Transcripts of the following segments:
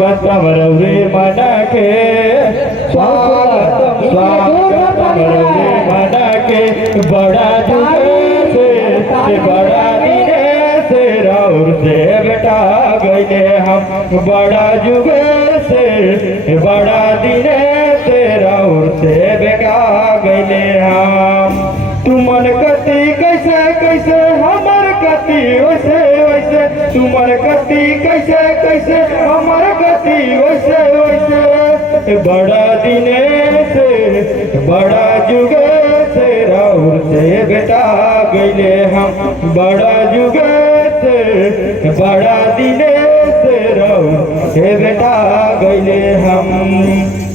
स्वागतम रवे मन के स्वागतम रवे मन के बड़ा जुगे से बड़ा दिने से राउर से बेटा गए हम बड़ा जुगे से बड़ा दिने से राउर से बेटा गए हम तुमन गति कैसे कैसे हमर गति वैसे वैसे तुमन गति कैसे कैसे हमर गति वैसे वैसे बड़ा दिने से बड़ा जुगे से राउर से बेटा गए हम बड़ा जुगे से बड़ा दिने से राउर से बेटा गए हम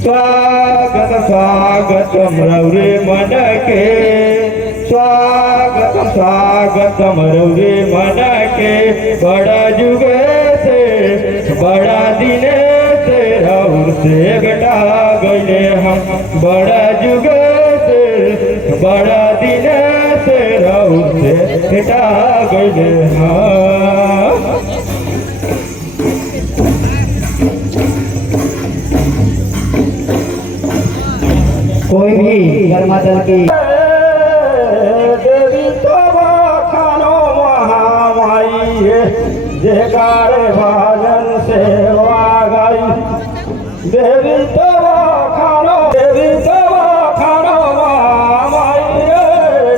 स्वागत स्वागतम रौरे मन के स्वागतम स्वागतम रौरे मन के बड़ा जुगे से बड़ा दिने से राउर से बेटा गए हम बड़ा जुगे से बड़ा दिने से राउर से बेटा गए हम। कोई भी धर्मादल की देवी तबा खानो महामाई जयकार भाजन सेवा गाई देवी तबा खानो महामाई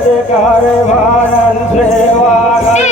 जयकार भाजन सेवा गाई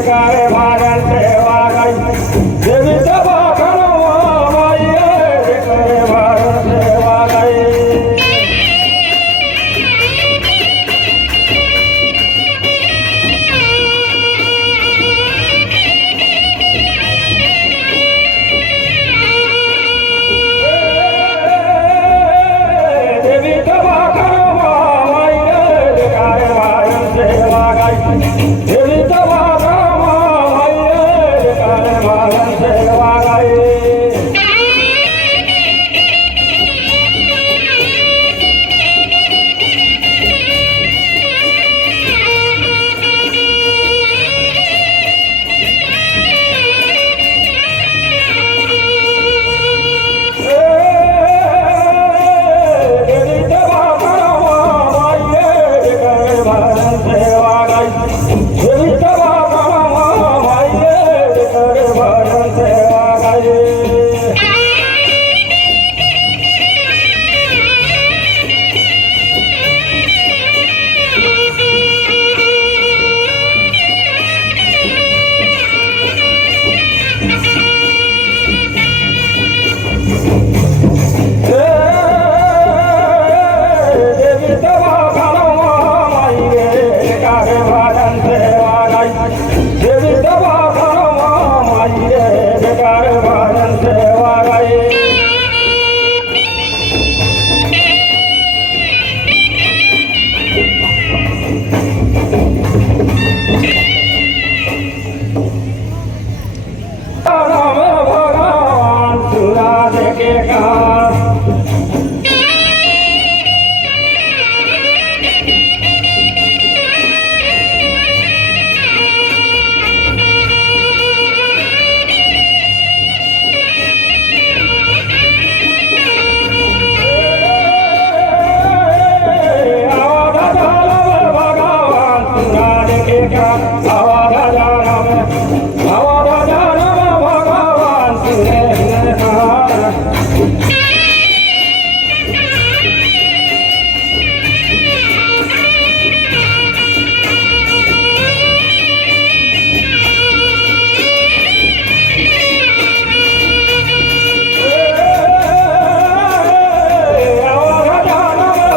जयकार भजन सेवा गाई देवी तबा खनवा माई जयकार भजन सेवा गाई देवी तबा खनवा माई जयकार भजन सेवा गाई देवी तबा खनवा माई जयकार भजन सेवा गाई देवी तबा खनवा माई जयकार भजन सेवा गाई देवी तबा खनवा माई जयकार भजन सेवा गाई देवी तबा खनवा माई जयकार भजन सेवा गाई देवी तबा खनवा माई जयकार भजन सेवा गाई राम भगवान सुरा देखे कहा भगवान सुरा देखे कहा आवाज भगवान सुने कहा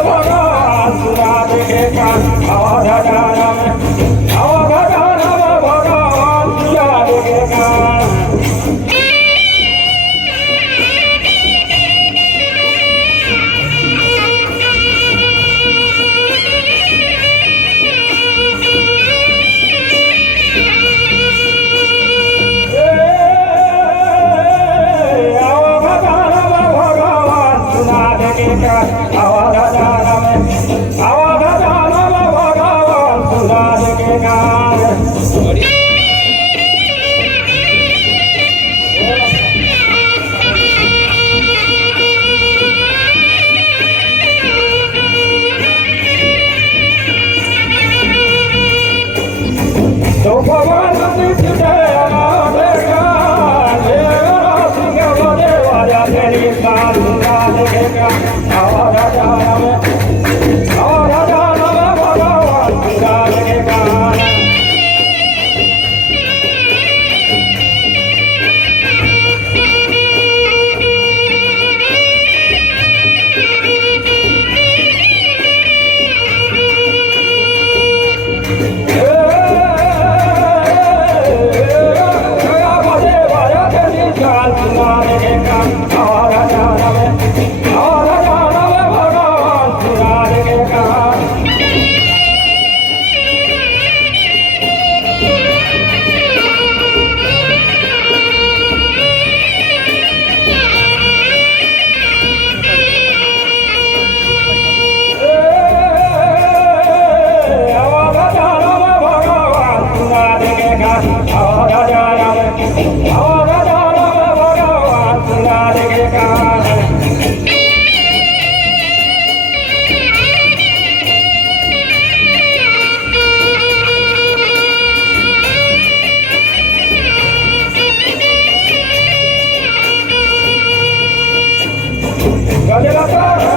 भगवान सुरा देखे कहा आवाज भगवान सुरा देखे कहा भगवान सुना देखे आवाज भगवान सुना देखे तो भगवान सिंह देवा तेरी साल देखेगा आवाज भगवान सुना देखेगा गजलता